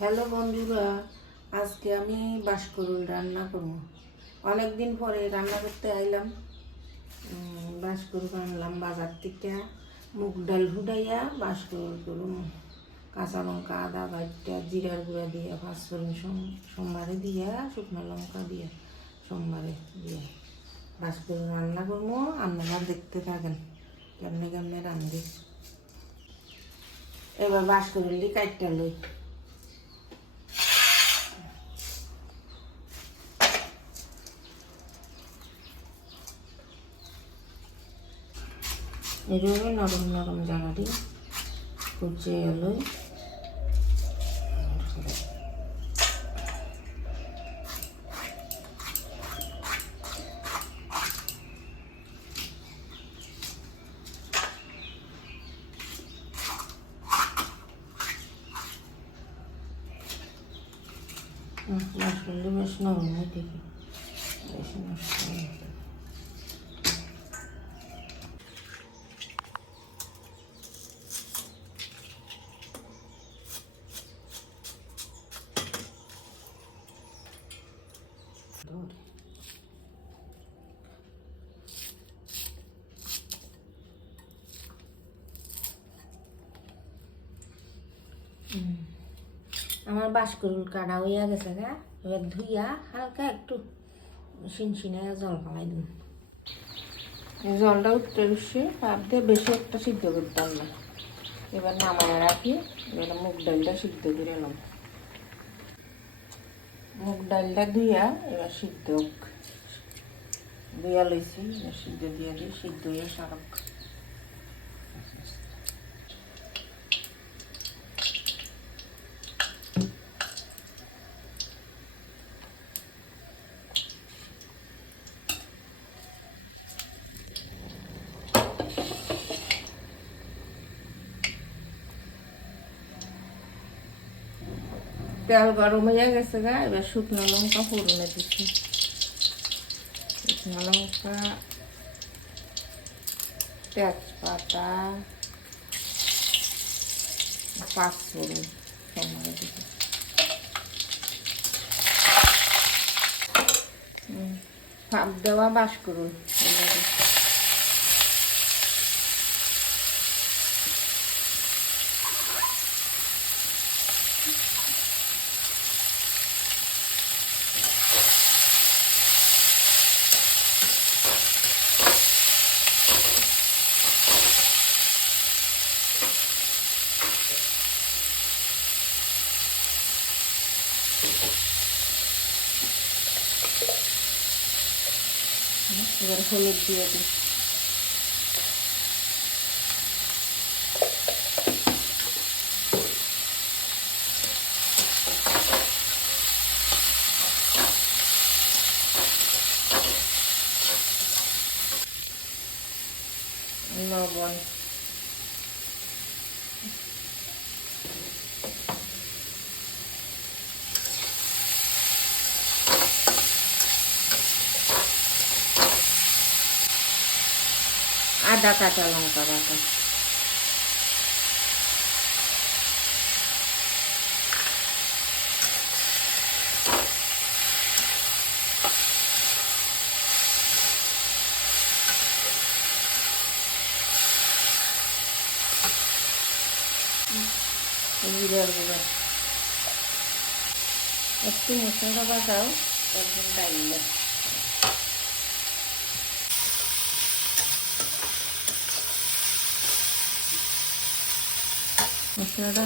Hello বন্ধুরা, আজকে আমি বাঁশকরুল রান্না করব। অনেক দিন পরে রান্না করতে আইলাম। বাঁশকরুল আনলাম বাজার থেকে, মুগ ডাল ফুটাইয়া বাঁশকরুল করুন, কাঁচা লঙ্কা আদা বাইটা জিরার গুঁড়া দিয়ে পাঁচফোড়ন সোমবারে দিয়া শুকনো লঙ্কা দিয়ে সোমবারে দিয়ে বাঁশকরুল রান্না করবো। আপনারা দেখতে থাকেন কেমনে কেমনে রান্ধি। এবার বাঁশকরুলটি কাটটা লই। এইভাবে নরম নরম জায়গাটি কুচে এলো। মাছগুলো বেশ নরম হয় দেখি, বেশি নষ্ট হয়। আমার বাঁশকরুল কাটা হইয়া গেছে গা। এবার ধুইয়া হালকা একটু শিনশিনে জল ফালাই দিন। জলটা উঠতে বসে ভাব দিয়ে বেশি একটা সিদ্ধ করতাম না। এবার নামায় রাখি। এবার মুগ ডালটা সিদ্ধ করে এলাম। মুগ ডালটা ধুইয়া এবার সিদ্ধ ধুইয়া লইছি, এবার সিদ্ধ দিয়ে দিই, সিদ্ধ হইয়া সারক। তেল গরম হয়ে গেছে গা। এবার শুকনো লঙ্কা ফোড়নে দিচ্ছি। শুকনো লঙ্কা, তেজপাতা, পাঁচফোড়ন সঙ্গে দিচ্ছি। ভাপ দেওয়া বাঁশকরুল এবার হলুদ দিয়ে দিই। লবণ, আদা কাঁচা লঙ্কা বাটা, জিরার গুঁড়া, একটু মশলা বাটাও, একদম ডাইল মশলাটা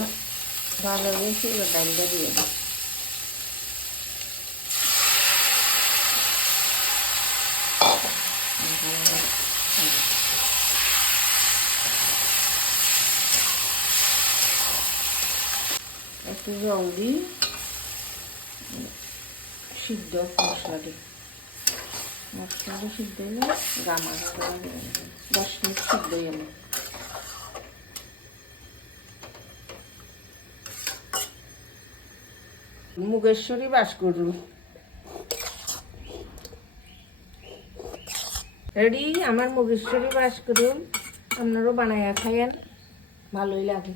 ভালো হয়েছে। এবার ডালটা দিয়ে দিই। একটু জল দিই, সিদ্ধ মশলাটি সিদ্ধ হলে গামা 10 মিনিট সিদ্ধ হয়ে গেল। মুগেশ্বরী বাঁশকরুল রেডি। আমার মুগেশ্বরী বাঁশকরুল আপনারও বানাইয়া খাইয়েন, ভালোই লাগে।